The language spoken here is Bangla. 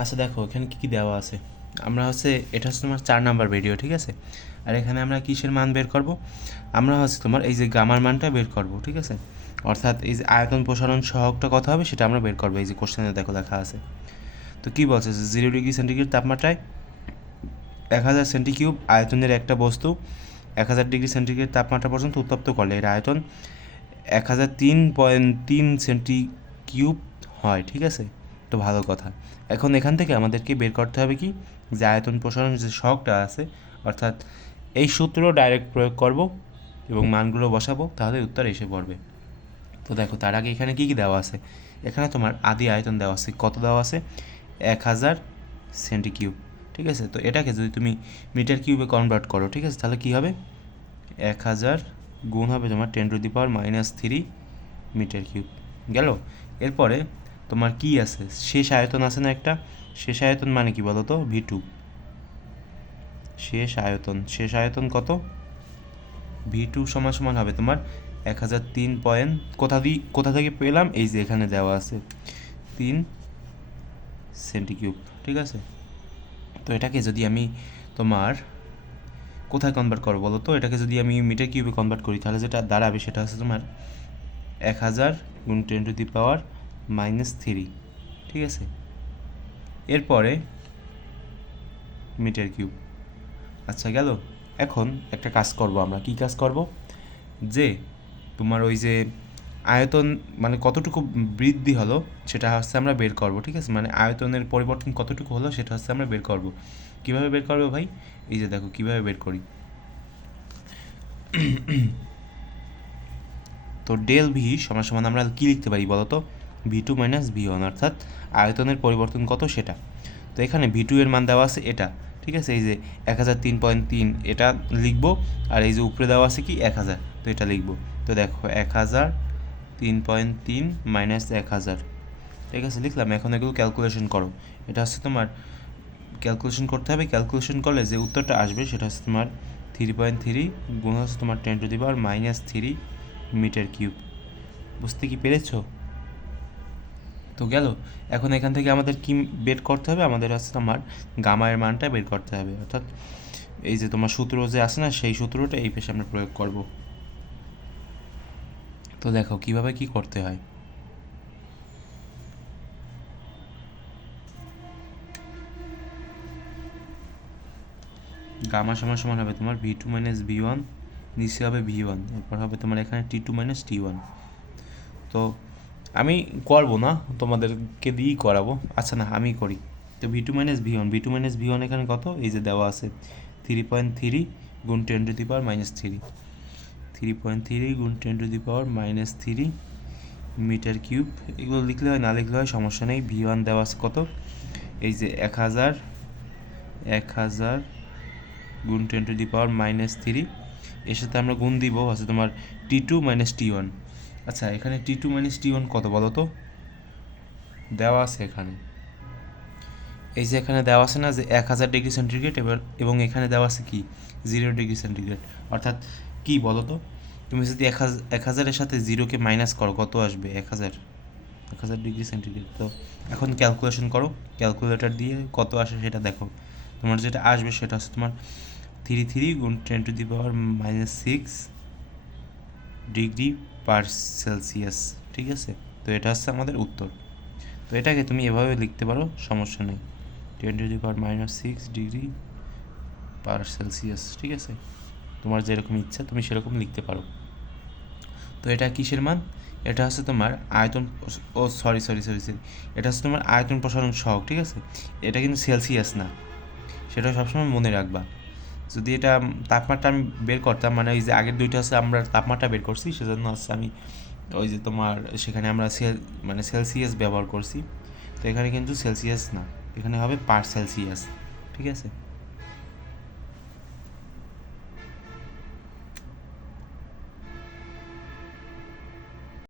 আচ্ছা দেখো, এখানে কী কী দেওয়া আছে? আমরা হচ্ছে, এটা হচ্ছে তোমার চার নাম্বার ভিডিও ঠিক আছে? আর এখানে আমরা কিসের মান বের করব? আমরা হচ্ছে তোমার এই যে গামার মানটা বের করব, ঠিক আছে? অর্থাৎ এই যে আয়তন প্রসারণ সহগটা কত হবে সেটা আমরা বের করব, এই যে কোশ্চেনে দেখো লেখা আছে। তো কী বলছে? জিরো ডিগ্রি সেন্টিগ্রেড তাপমাত্রায় এক হাজার সেন্টিকিউব আয়তনের একটা বস্তু এক হাজার ডিগ্রি সেন্টিগ্রেড তাপমাত্রা পর্যন্ত উত্তপ্ত করলে, এর আয়তন এক হাজার তিন পয়েন্ট তিন সেন্টিকিউব হয়, ঠিক আছে? তো ভালো কথা। এখন এখান থেকে আমাদেরকে বের করতে হবে কি? যে আয়তন প্রসারণ যে শখটা আছে, অর্থাৎ এই সূত্র ডাইরেক্ট প্রয়োগ করব এবং মানগুলো বসাবো, তাহলে উত্তর এসে পড়বে। তো দেখো, তার আগে এখানে কী কী দেওয়া আছে? এখানে তোমার আদি আয়তন দেওয়া আছে। কত দেওয়া আছে? এক হাজার সেন্টি কিউব ঠিক আছে? তো এটাকে যদি তুমি মিটার কিউবে কনভার্ট করো, ঠিক আছে? তাহলে কী হবে? এক হাজার গুণ হবে তোমার ten to the power minus three metre cube. গেল? এরপরে তোমার কি আছে? শেষ আয়তন আছে না একটা? শেষ আয়তন মানে কি বলো তো? ভি টু শেষ আয়তন। শেষ আয়তন কত? ভি টু সমান সমান হবে তোমার এক হাজার তিন পয়েন্ট কোথা দিয়ে কোথা থেকে পেলাম? এই যে এখানে দেওয়া আছে। তিন সেন্টিকিউব, ঠিক আছে? তো এটাকে যদি আমি তোমার কোথায় কনভার্ট করব বলো তো? এটাকে যদি আমি মিটার কিউবে কনভার্ট করি, তাহলে যেটা দাঁড়াবে সেটা হচ্ছে তোমার এক হাজার গুণ ten to the power minus three ঠিক আছে? এরপরে মিটার কিউব আচ্ছা গেল। এখন একটা কাজ করব আমরা। কি কাজ করব? যে তোমার ওই যে আয়তন মানে কতটুকু বৃদ্ধি হলো সেটা হচ্ছে আমরা বের করব, ঠিক আছে? মানে আয়তনের পরিবর্তন কতটুকু হলো সেটা হচ্ছে আমরা বের করব। কীভাবে বের করব ভাই? এই যে দেখো, কীভাবে বের করি? তো ডেল ভি সমান সমান আমরা কী লিখতে পারি বলো তো V two minus V one অর্থাৎ আয়তনের পরিবর্তন কত সেটা। তো এখানে ভি টু এর মান দেওয়া আছে এটা, ঠিক আছে? এই যে এক হাজার তিন পয়েন্ট তিন, এটা লিখব, আর এই যে উপরে দেওয়া আছে কি? এক হাজার, তো এটা লিখব। তো দেখো, এক হাজার তিন পয়েন্ট তিন মাইনাস এক হাজার, ঠিক আছে? লিখলাম, এখন এগুলো ক্যালকুলেশন করো। এটা হচ্ছে তোমার ক্যালকুলেশন করতে হবে। ক্যালকুলেশন করলে যে উত্তরটা আসবে, সেটা হচ্ছে তোমার থ্রি পয়েন্ট থ্রি গুণ হচ্ছে তোমার ten to the power minus three metre cube বুঝতে কি পেরেছ? তো গেল। এখন এখান থেকে আমাদের কি বের করতে হবে? আমাদের হচ্ছে তোমার গামায়ের মানটা বের করতে হবে। অর্থাৎ এই যে তোমার সূত্র যে আছে না, সেই সূত্রটা এই পেশে আমরা প্রয়োগ করব। তো দেখো, কীভাবে কি করতে হয়? গামা সমান সমান হবে তোমার V two minus V one নিচে হবে ভি ওয়ান এরপর হবে তোমার এখানে T two minus T one তো আমি করব না, তোমাদেরকে দিয়েই করাবো। আচ্ছা না আমি করি। তো V two minus V one V two minus V one এখানে কত? এই যে দেওয়া আছে থ্রি পয়েন্ট থ্রি গুণ ten to the power minus three three point three গুণ ten to the power minus three metre cube এগুলো লিখলে হয়, না লিখলে হয়, সমস্যা নেই। ভি ওয়ান দেওয়া আছে কত? এই যে এক হাজার এক হাজার গুণ ten to the power minus three এর সাথে আমরা গুণ দিব, আছে তোমার T two minus T one আচ্ছা এখানে T two minus T one কত বলো তো? দেওয়া আছে এখানে। এই যে এখানে দেওয়া আছে না যে এক হাজার ডিগ্রি সেন্টিগ্রেড এবার, এবং এখানে দেওয়া আছে কি? জিরো ডিগ্রি সেন্টিগ্রেড অর্থাৎ কি বলো তো? তুমি যদি এক হাজার এক হাজারের সাথে জিরোকে মাইনাস করো, কত আসবে? এক হাজার। এক হাজার ডিগ্রি সেন্টিগ্রেড তো এখন ক্যালকুলেশন করো। ক্যালকুলেটর দিয়ে কত আসে সেটা দেখো। তোমার যেটা আসবে সেটা হচ্ছে তোমার থ্রি থ্রি গুণ ten to the power minus six degree per Celsius, ঠিক আছে? তো এটা হচ্ছে আমাদের উত্তর। তো এটাকে তুমি এভাবে লিখতে পারো, সমস্যা নেই। Ten to the power minus six degree per Celsius, ঠিক আছে? তোমার যেরকম ইচ্ছা, তুমি সেরকম লিখতে পারো। তো এটা কিসের মান? এটা হচ্ছে তোমার আয়তন ও সরি সরি সরি সরি এটা হচ্ছে তোমার আয়তন প্রসারণ সহগ, ঠিক আছে? এটা কিন্তু সেলসিয়াস না। সেটা সবসময় মনে রাখবা। যদি এটা তাপমাত্রা আমি বের করতাম মানে ওই যে আগের দুইটা হচ্ছে আমরা তাপমাত্রা বের করছি, সেজন্য হচ্ছে আমি ওই যে তোমার সেখানে আমরা সেল মানে সেলসিয়াস ব্যবহার করছি। তো এখানে কিন্তু সেলসিয়াস না, এখানে হবে পার সেলসিয়াস, ঠিক আছে?